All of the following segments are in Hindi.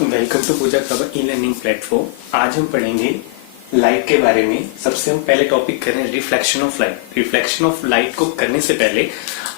Welcome to Pooja Kavar e learning platform. आज हम पढ़ेंगे लाइट के बारे में। सबसे हम पहले टॉपिक करें reflection of light. Reflection of light को करने से पहले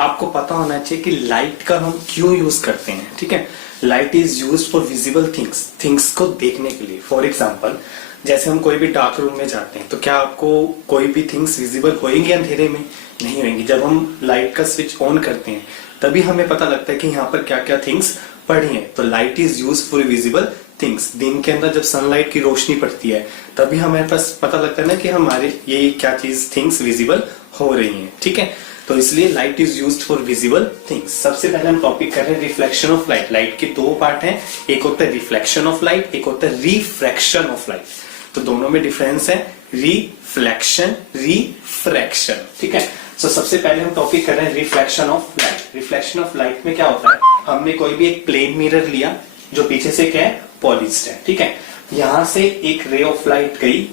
आपको पता होना चाहिए कि लाइट का हम क्यों यूज करते हैं। ठीक है, light is use for visible things को देखने के लिए। फॉर एग्जाम्पल, जैसे हम कोई भी डार्क रूम में जाते हैं तो क्या आपको कोई भी थिंग्स विजिबल होंगी अंधेरे में? नहीं होंगी। जब हम लाइट का स्विच ऑन करते हैं तभी हमें पता लगता है कि यहाँ पर क्या क्या थिंग्स पड़ी हैं। तो light is use for visible things. दिन के अंदर जब सनलाइट की रोशनी पड़ती है तभी हमें पास पता लगता है ना कि हमारे ये क्या चीज थिंग्स विजिबल हो रही हैं। ठीक है, तो इसलिए light is used for visible things. सबसे पहले हम टॉपिक कर रहे हैं रिफ्लेक्शन ऑफ लाइट। लाइट के दो पार्ट हैं, एक होता है रिफ्लेक्शन ऑफ लाइट, एक होता है रिफ्रैक्शन ऑफ लाइट। तो दोनों में डिफरेंस है, रिफ्लेक्शन, रिफ्रैक्शन। ठीक है, तो सबसे पहले हम टॉपिक कर रहे हैं reflection of light. Reflection of light में क्या होता है, हमने कोई भी एक प्लेन मिरर लिया जो पीछे से क्या है, पॉलिश्ड है। ठीक है, यहां से एक रे ऑफ लाइट गई,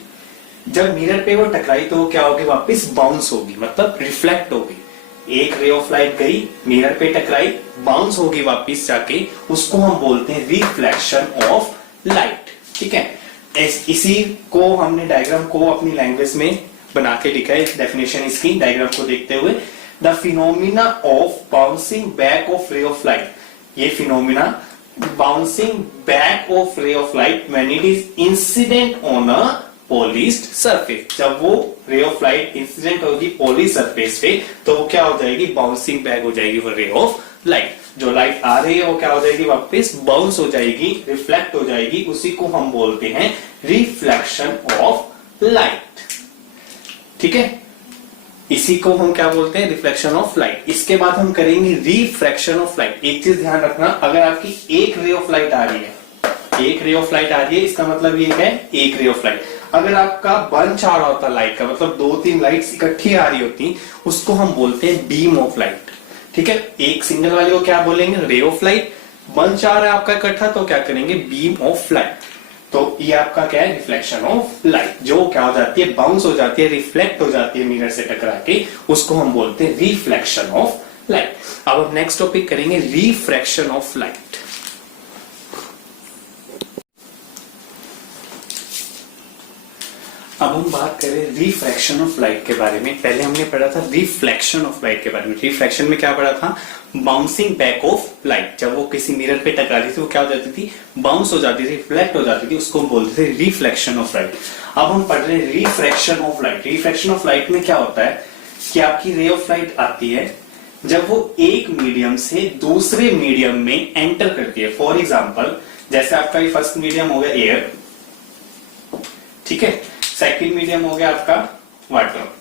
जब मिरर पे वो टकराई तो वो क्या होगी, वापस बाउंस होगी, मतलब रिफ्लेक्ट होगी। एक रे ऑफ लाइट गई, मिरर पे टकराई, बाउंस होगी वापस जाके, उसको हम बोलते हैं रिफ्लेक्शन ऑफ लाइट। ठीक है, इसी को हमने डायग्राम को अपनी लैंग्वेज में बना के लिखा है। डेफिनेशन इसकी डायग्राम को देखते हुए, the phenomena of bouncing back of ray of light. ये phenomena bouncing back of ray of light when it is incident on a polished surface. जब वो रे ऑफ लाइट इंसिडेंट होगी पॉलिश सरफेस पे तो वो क्या हो जाएगी, बाउंसिंग बैक हो जाएगी वो रे ऑफ लाइट। जो लाइट आ रही है वो क्या हो जाएगी, वापस बाउंस हो जाएगी, रिफ्लेक्ट हो जाएगी। उसी को हम बोलते हैं रिफ्लेक्शन ऑफ लाइट। ठीक है, इसी को हम क्या बोलते हैं, रिफ्लेक्शन ऑफ लाइट। इसके बाद हम करेंगे रिफ्रैक्शन ऑफ लाइट। एक चीज ध्यान रखना, अगर आपकी एक रे ऑफ लाइट आ रही है, एक रे ऑफ लाइट आ रही है, इसका मतलब ये है एक रे ऑफ लाइट। अगर आपका बंच आ रहा होता लाइट का, मतलब दो तीन लाइट्स इकट्ठी आ रही होती, उसको हम बोलते हैं बीम ऑफ लाइट। ठीक है, एक सिंगल वाले को क्या बोलेंगे, रे ऑफ लाइट। बंच आ रहा है आपका इकट्ठा तो क्या करेंगे, बीम ऑफ लाइट। तो ये आपका क्या है, रिफ्लेक्शन ऑफ लाइट। जो क्या हो जाती है, बाउंस हो जाती है, रिफ्लेक्ट हो जाती है मिरर से टकरा के, उसको हम बोलते हैं रिफ्लेक्शन ऑफ लाइट। अब हम नेक्स्ट टॉपिक करेंगे रिफ्रैक्शन ऑफ लाइट। अब हम बात करें रिफ्रैक्शन ऑफ लाइट के बारे में। पहले हमने पढ़ा था रिफ्लेक्शन ऑफ लाइट के बारे में। रिफ्लेक्शन में क्या पढ़ा था, बाउंसिंग बैक ऑफ लाइट। जब वो किसी मिरर पे टकराती थी वो क्या हो जाती थी, बाउंस हो जाती थी, रिफ्लेक्ट हो जाती थी, उसको हम बोलते थे रिफ्लेक्शन ऑफ लाइट। अब हम पढ़ रहे हैं refraction of light. Refraction of light में क्या होता है कि आपकी रे ऑफ लाइट आती है, जब वो एक मीडियम से दूसरे मीडियम में एंटर करती है। फॉर एग्जाम्पल, जैसे आपका ये फर्स्ट मीडियम हो गया एयर, ठीक है, सेकंड मीडियम हो गया आपका वाटर।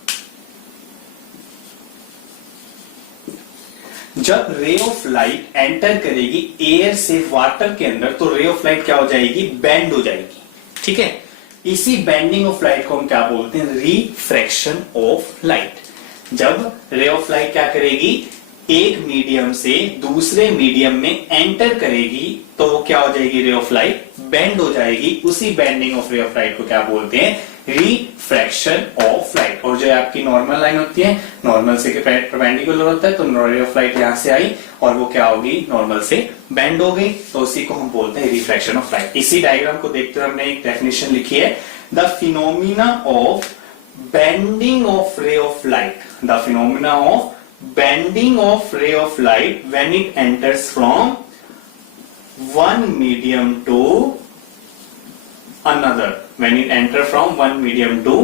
जब रे ऑफ लाइट एंटर करेगी एयर से वाटर के अंदर तो रे ऑफ लाइट क्या हो जाएगी, बेंड हो जाएगी। ठीक है, इसी बेंडिंग ऑफ लाइट को हम क्या बोलते हैं, रिफ्रैक्शन ऑफ लाइट। जब रे ऑफ लाइट क्या करेगी, एक मीडियम से दूसरे मीडियम में एंटर करेगी तो वो क्या हो जाएगी, रे ऑफ लाइट बेंड हो जाएगी। उसी bending of ray of light को क्या बोलते हैं, रिफ्रैक्शन ऑफ लाइट। और जो आपकी नॉर्मल लाइन होती है, नॉर्मल से परपेंडिकुलर होता है, तो रे ऑफ लाइट यहां से आई और वो क्या होगी, नॉर्मल से बेंड हो गई, तो उसी को हम बोलते हैं रिफ्रैक्शन ऑफ लाइट। इसी डायग्राम को देखते हुए हमने एक डेफिनेशन लिखी है, the phenomena of bending of ray of light. The phenomena of bending of ray of light when it enters from one medium to another. When it enter from one medium to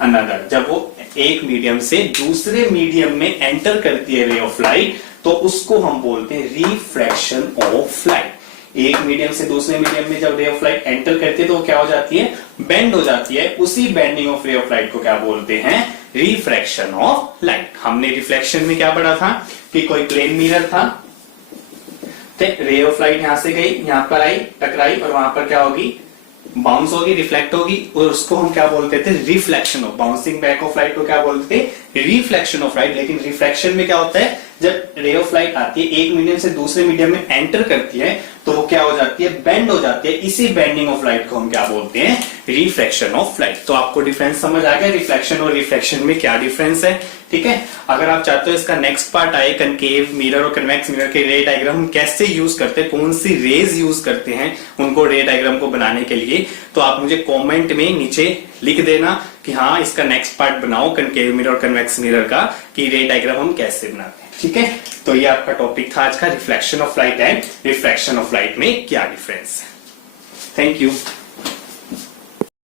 another, जब वो एक मीडियम से दूसरे मीडियम में एंटर करती है रे ऑफ लाइट तो उसको हम बोलते हैं रिफ्रैक्शन ऑफ लाइट। एक मीडियम से दूसरे मीडियम में जब रे ऑफ लाइट एंटर करती है तो वो क्या हो जाती है, बेंड हो जाती है। उसी bending of ray of light को क्या बोलते हैं, रिफ्रैक्शन ऑफ लाइट। हमने रिफ्लेक्शन में क्या पढ़ा था कि कोई प्लेन मिरर था, रे ऑफ लाइट यहां से गई, यहां पर आई, टकराई और वहां पर क्या होगी, बाउंस होगी, रिफ्लेक्ट होगी, और उसको हम क्या बोलते थे, reflection of. Bouncing back of light को क्या बोलते थे, रिफ्लेक्शन ऑफ लाइट। लेकिन रिफ्लेक्शन में क्या होता है, जब रे ऑफ लाइट आती है एक मीडियम से दूसरे मीडियम में एंटर करती है तो वो क्या हो जाती है, बेंड हो जाती है। इसी बेंडिंग ऑफ लाइट को हम क्या बोलते हैं, रिफ्रैक्शन ऑफ लाइट। तो आपको डिफरेंस समझ आ गया, रिफ्लेक्शन और रिफ्रैक्शन में क्या डिफरेंस है, ठीक है। अगर आप चाहते हो इसका नेक्स्ट पार्ट आए, कनकेव मिरर और कन्वेक्स मिरर के रे डायग्राम हम कैसे यूज करते हैं, कौन सी रेज यूज करते हैं उनको रे डायग्राम को बनाने के लिए, तो आप मुझे कमेंट में नीचे लिख देना कि हाँ इसका नेक्स्ट पार्ट बनाओ कनकेव मिरर और कन्वेक्स मिरर का, कि रे डायग्राम हम कैसे बनाते हैं, ठीक है। तो ये आपका टॉपिक था आज का, reflection of light and refraction of light में क्या डिफरेंस है। Thank you.